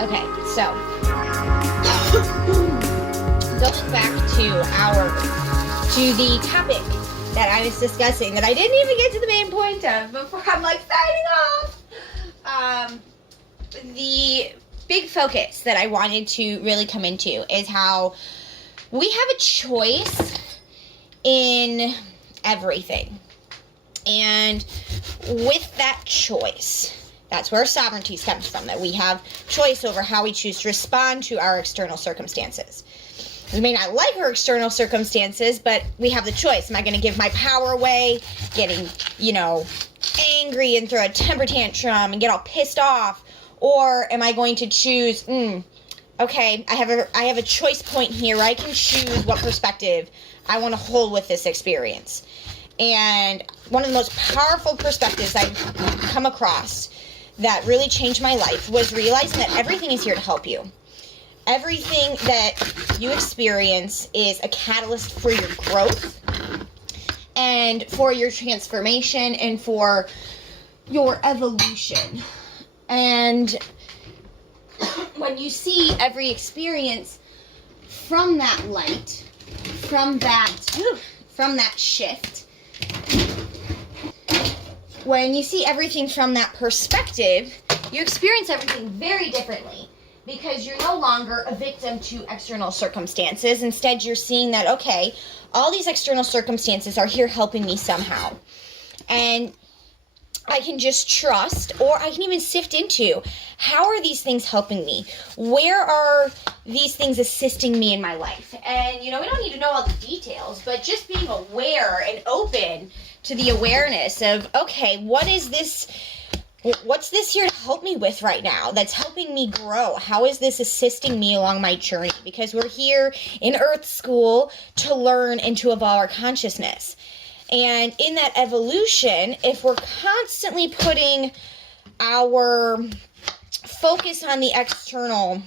Okay, so going back to the topic that I was discussing that I didn't even get to the main point of before I'm like signing off. The big focus that I wanted to really come into is how we have a choice in everything. And with that choice, that's where sovereignty comes from, that we have choice over how we choose to respond to our external circumstances. We may not like our external circumstances, but we have the choice. Am I going to give my power away, getting, angry and throw a temper tantrum and get all pissed off? Or am I going to choose, okay, I have a choice point here where I can choose what perspective I want to hold with this experience. And one of the most powerful perspectives I've come across that really changed my life was realizing that everything is here to help you. Everything that you experience is a catalyst for your growth and for your transformation and for your evolution. And when you see every experience from that light, from that shift, when you see everything from that perspective, you experience everything very differently because you're no longer a victim to external circumstances. Instead, you're seeing that, okay, all these external circumstances are here helping me somehow. And I can just trust, or I can even sift into, how are these things helping me? Where are these things assisting me in my life? And, we don't need to know all the details, but just being aware and open to the awareness of, okay, what's this here to help me with right now that's helping me grow? How is this assisting me along my journey? Because we're here in Earth School to learn and to evolve our consciousness. And in that evolution, if we're constantly putting our focus on the external,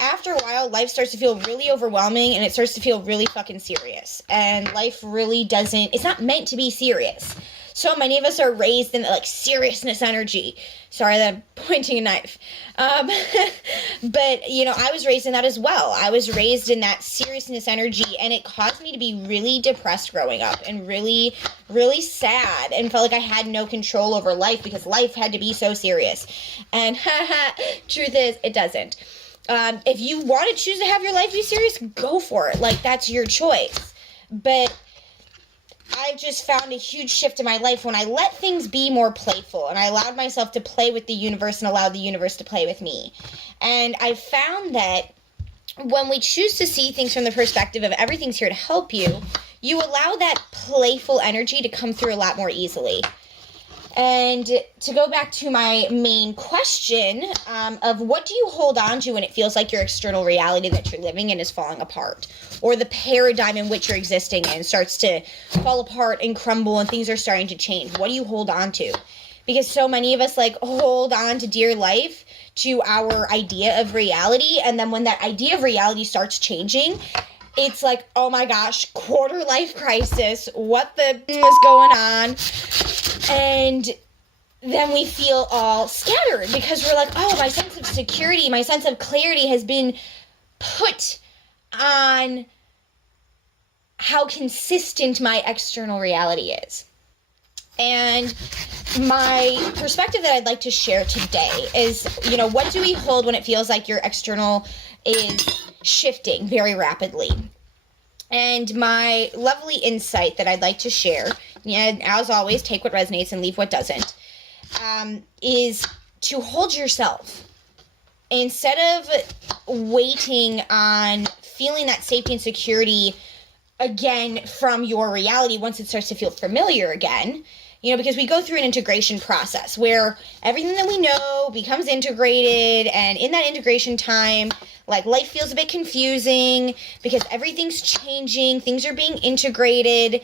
after a while, life starts to feel really overwhelming and it starts to feel really fucking serious. And life really it's not meant to be serious. So many of us are raised in seriousness energy. Sorry that I'm pointing a knife. But, I was raised in that as well. I was raised in that seriousness energy, and it caused me to be really depressed growing up and really, really sad and felt like I had no control over life because life had to be so serious. And truth is, it doesn't. If you want to choose to have your life be serious, go for it. That's your choice. But I've just found a huge shift in my life when I let things be more playful and I allowed myself to play with the universe and allowed the universe to play with me. And I found that when we choose to see things from the perspective of everything's here to help you, you allow that playful energy to come through a lot more easily. And to go back to my main question of what do you hold on to when it feels like your external reality that you're living in is falling apart, or the paradigm in which you're existing in starts to fall apart and crumble and things are starting to change. What do you hold on to? Because so many of us hold on to dear life, to our idea of reality, and then when that idea of reality starts changing, it's like, oh my gosh, quarter life crisis, what the is going on? And then we feel all scattered because we're like, oh, my sense of security, my sense of clarity has been put on how consistent my external reality is. And my perspective that I'd like to share today is, what do we hold when it feels like your external is shifting very rapidly? And my lovely insight that I'd like to share, as always, take what resonates and leave what doesn't, is to hold yourself. Instead of waiting on feeling that safety and security again from your reality once it starts to feel familiar again, because we go through an integration process where everything that we know becomes integrated, and in that integration time, life feels a bit confusing because everything's changing, things are being integrated,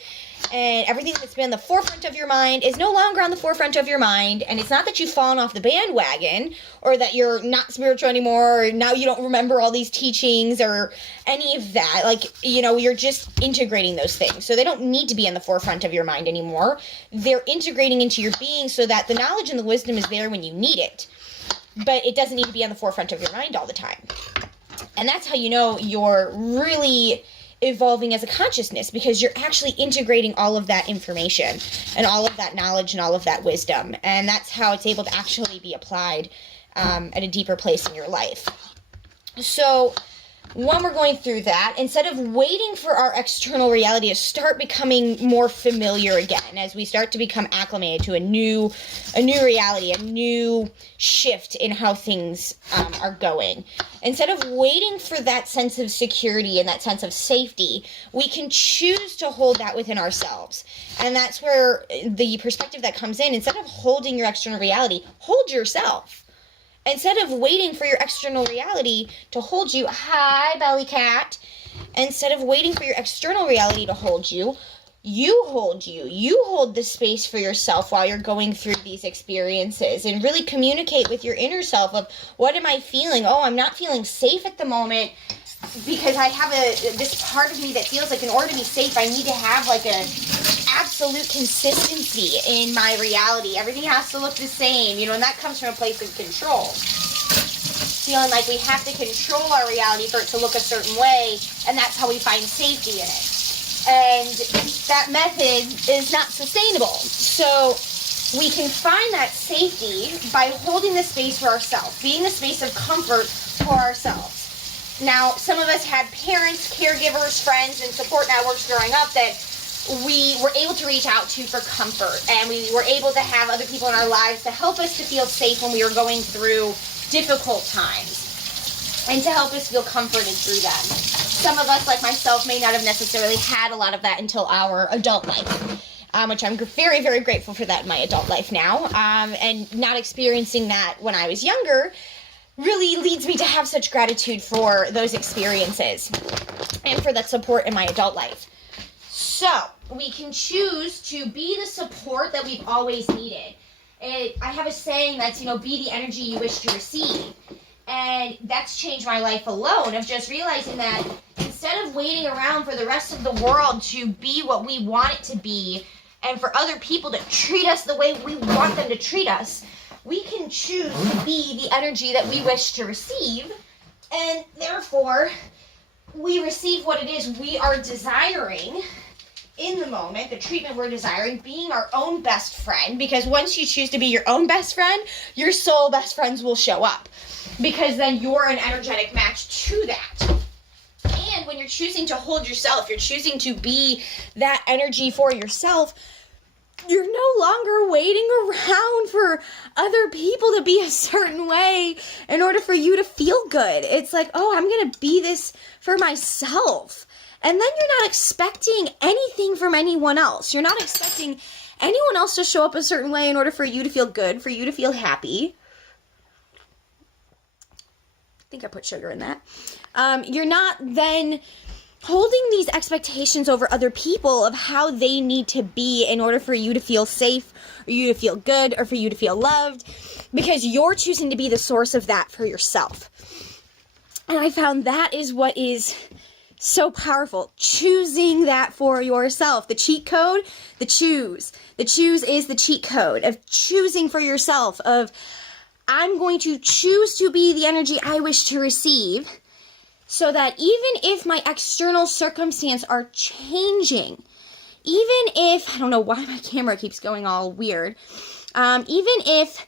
and everything that's been on the forefront of your mind is no longer on the forefront of your mind. And it's not that you've fallen off the bandwagon or that you're not spiritual anymore, or now you don't remember all these teachings or any of that. You're just integrating those things. So they don't need to be on the forefront of your mind anymore. They're integrating into your being so that the knowledge and the wisdom is there when you need it. but it doesn't need to be on the forefront of your mind all the time. And that's how you know you're really evolving as a consciousness, because you're actually integrating all of that information and all of that knowledge and all of that wisdom. And that's how it's able to actually be applied at a deeper place in your life. So when we're going through that, instead of waiting for our external reality to start becoming more familiar again, as we start to become acclimated to a new reality, a new shift in how things are going, instead of waiting for that sense of security and that sense of safety, we can choose to hold that within ourselves. And that's where the perspective that comes in. Instead of holding your external reality, hold yourself. Instead of waiting for your external reality to hold you, hi, belly cat. Instead of waiting for your external reality to hold you, you hold you. You hold the space for yourself while you're going through these experiences, and really communicate with your inner self of, what am I feeling? Oh, I'm not feeling safe at the moment because I have this part of me that feels like in order to be safe, I need to have like a absolute consistency in my reality. Everything has to look the same, and that comes from a place of control. Feeling like we have to control our reality for it to look a certain way, and that's how we find safety in it. And that method is not sustainable. So we can find that safety by holding the space for ourselves, being the space of comfort for ourselves. Now, some of us had parents, caregivers, friends, and support networks growing up that we were able to reach out to for comfort, and we were able to have other people in our lives to help us to feel safe when we were going through difficult times, and to help us feel comforted through them. Some of us, like myself, may not have necessarily had a lot of that until our adult life, which I'm very, very grateful for that in my adult life now, and not experiencing that when I was younger really leads me to have such gratitude for those experiences and for that support in my adult life. So, we can choose to be the support that we've always needed. I have a saying that's, be the energy you wish to receive. And that's changed my life alone, of just realizing that instead of waiting around for the rest of the world to be what we want it to be, and for other people to treat us the way we want them to treat us, we can choose to be the energy that we wish to receive, and therefore, we receive what it is we are desiring in the moment, the treatment we're desiring, being our own best friend, because once you choose to be your own best friend, your soul best friends will show up, because then you're an energetic match to that. And when you're choosing to hold yourself, you're choosing to be that energy for yourself, you're no longer waiting around for other people to be a certain way in order for you to feel good. It's like, oh, I'm going to be this for myself. And then you're not expecting anything from anyone else. You're not expecting anyone else to show up a certain way in order for you to feel good, for you to feel happy. I think I put sugar in that. You're not then holding these expectations over other people of how they need to be in order for you to feel safe, or you to feel good, or for you to feel loved, because you're choosing to be the source of that for yourself. And I found that is what is so powerful, choosing that for yourself. The cheat code, the choose. The choose is the cheat code of choosing for yourself, of I'm going to choose to be the energy I wish to receive, so that even if my external circumstance are changing, even if, I don't know why my camera keeps going all weird, even if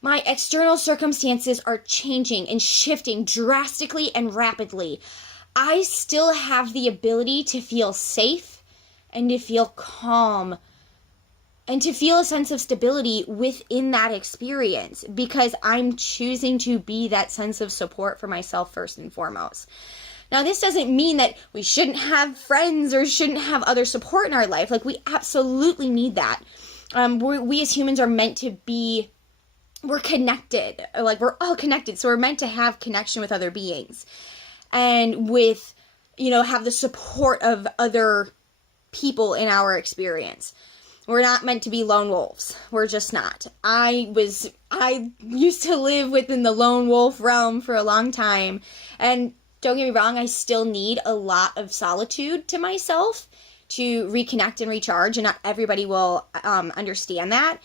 my external circumstances are changing and shifting drastically and rapidly, I still have the ability to feel safe and to feel calm and to feel a sense of stability within that experience, because I'm choosing to be that sense of support for myself first and foremost. Now, this doesn't mean that we shouldn't have friends or shouldn't have other support in our life. Like, we absolutely need that. We as humans are meant to be, we're connected. Like, we're all connected. So we're meant to have connection with other beings. And with, have the support of other people in our experience. We're not meant to be lone wolves. We're just not. I used to live within the lone wolf realm for a long time. And don't get me wrong, I still need a lot of solitude to myself to reconnect and recharge. And not everybody will understand that.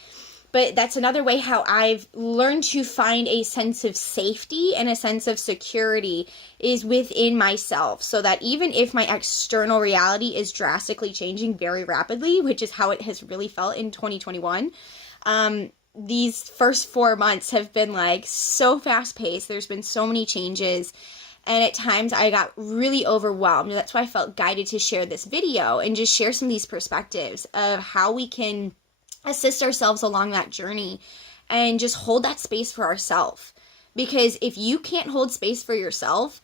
But that's another way how I've learned to find a sense of safety and a sense of security is within myself. So that even if my external reality is drastically changing very rapidly, which is how it has really felt in 2021, these first 4 months have been like so fast paced. There's been so many changes. And at times I got really overwhelmed. That's why I felt guided to share this video and just share some of these perspectives of how we can assist ourselves along that journey and just hold that space for ourselves. Because if you can't hold space for yourself,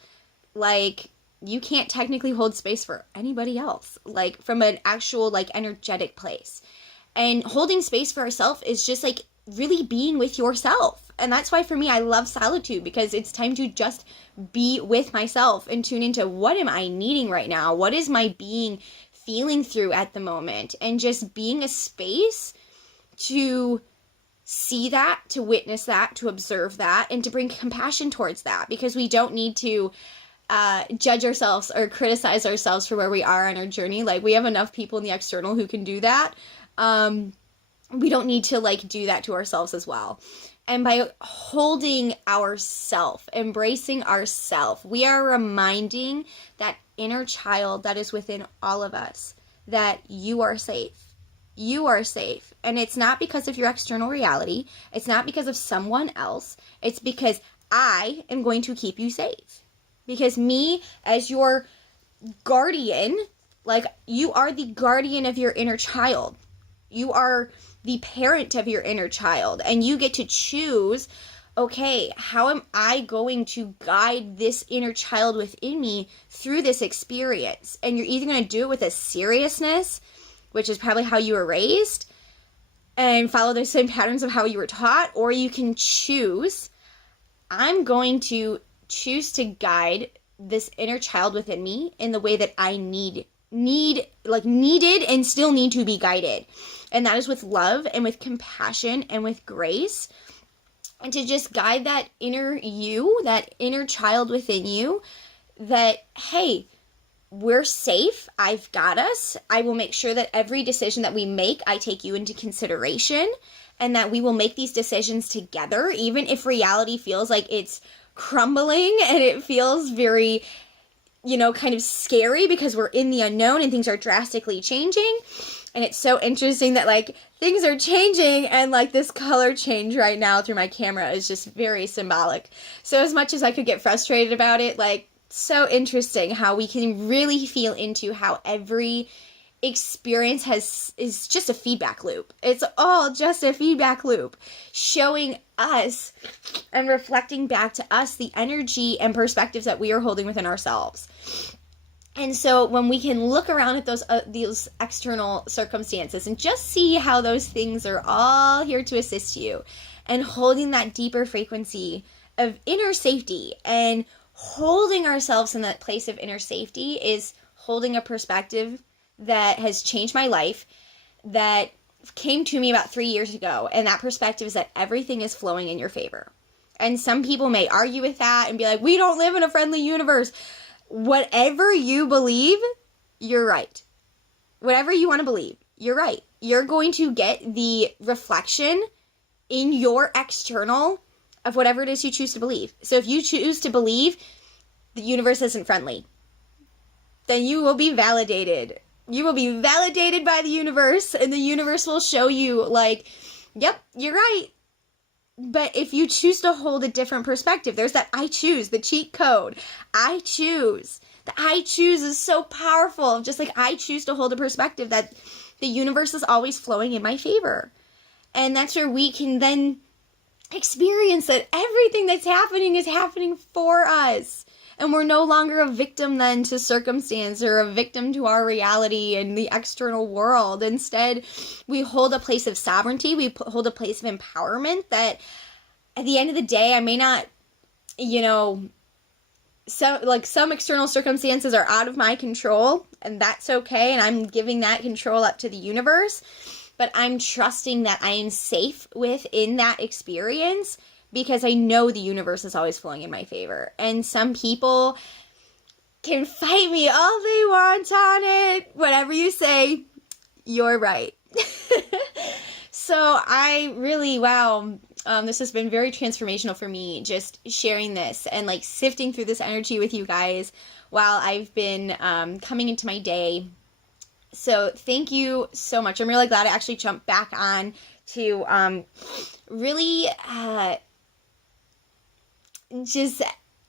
like, you can't technically hold space for anybody else, like from an actual like energetic place. And holding space for ourselves is just like really being with yourself. And that's why for me, I love solitude, because it's time to just be with myself and tune into what am I needing right now? What is my being feeling through at the moment? And just being a space to see that, to witness that, to observe that, and to bring compassion towards that, because we don't need to judge ourselves or criticize ourselves for where we are on our journey. Like, we have enough people in the external who can do that. We don't need to like do that to ourselves as well. And by holding ourself, embracing ourself, we are reminding that inner child that is within all of us that you are safe. You are safe. And it's not because of your external reality. It's not because of someone else. It's because I am going to keep you safe. Because me, as your guardian, like, you are the guardian of your inner child. You are the parent of your inner child. And you get to choose, okay, how am I going to guide this inner child within me through this experience? And you're either going to do it with a seriousness, which is probably how you were raised, and follow the same patterns of how you were taught, or you can choose, I'm going to choose to guide this inner child within me in the way that I needed and still need to be guided. And that is with love and with compassion and with grace. And to just guide that inner you, that inner child within you, that, hey, we're safe. I've got us. I will make sure that every decision that we make, I take you into consideration, and that we will make these decisions together, even if reality feels like it's crumbling and it feels very, kind of scary because we're in the unknown and things are drastically changing. And it's so interesting that like things are changing, and like this color change right now through my camera is just very symbolic. So as much as I could get frustrated about it, like, so interesting how we can really feel into how every experience is just a feedback loop. It's all just a feedback loop, showing us and reflecting back to us the energy and perspectives that we are holding within ourselves. And so when we can look around at those external circumstances and just see how those things are all here to assist you, and holding that deeper frequency of inner safety, and holding ourselves in that place of inner safety is holding a perspective that has changed my life, that came to me about 3 years ago. And that perspective is that everything is flowing in your favor. And some people may argue with that and be like, we don't live in a friendly universe. Whatever you believe, you're right. Whatever you want to believe, you're right. You're going to get the reflection in your external of whatever it is you choose to believe. So if you choose to believe the universe isn't friendly, then you will be validated. You will be validated by the universe, and the universe will show you like, yep, you're right. But if you choose to hold a different perspective, there's that I choose, the cheat code. I choose. The I choose is so powerful. Just like I choose to hold a perspective that the universe is always flowing in my favor. And that's where we can then experience that everything that's happening is happening for us. And we're no longer a victim then to circumstance or a victim to our reality and the external world. Instead, we hold a place of sovereignty. We hold a place of empowerment that at the end of the day, I may not, some external circumstances are out of my control, and that's okay. And I'm giving that control up to the universe. But I'm trusting that I am safe within that experience, because I know the universe is always flowing in my favor. And some people can fight me all they want on it. Whatever you say, you're right. So So I really, wow, this has been very transformational for me, just sharing this and like sifting through this energy with you guys while I've been coming into my day. So thank you so much. I'm really glad I actually jumped back on to really just,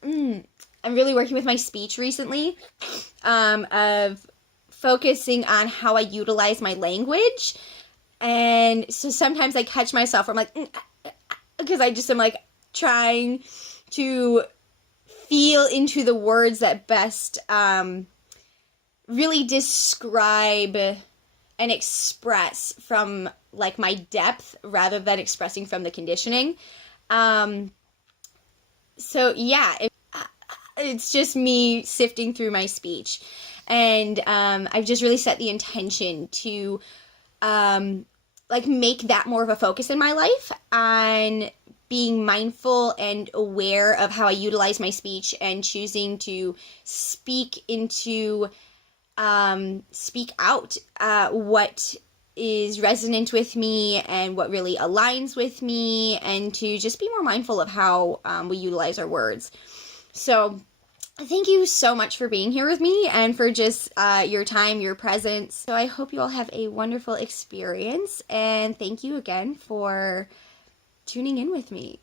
I'm really working with my speech recently, of focusing on how I utilize my language. And so sometimes I catch myself, I'm like, because I just am like trying to feel into the words that best really describe and express from like my depth rather than expressing from the conditioning. So yeah, it's just me sifting through my speech. And I've just really set the intention to like make that more of a focus in my life on being mindful and aware of how I utilize my speech and choosing to speak into, speak out what is resonant with me and what really aligns with me, and to just be more mindful of how we utilize our words. So thank you so much for being here with me and for just your time, your presence. So I hope you all have a wonderful experience, and thank you again for tuning in with me.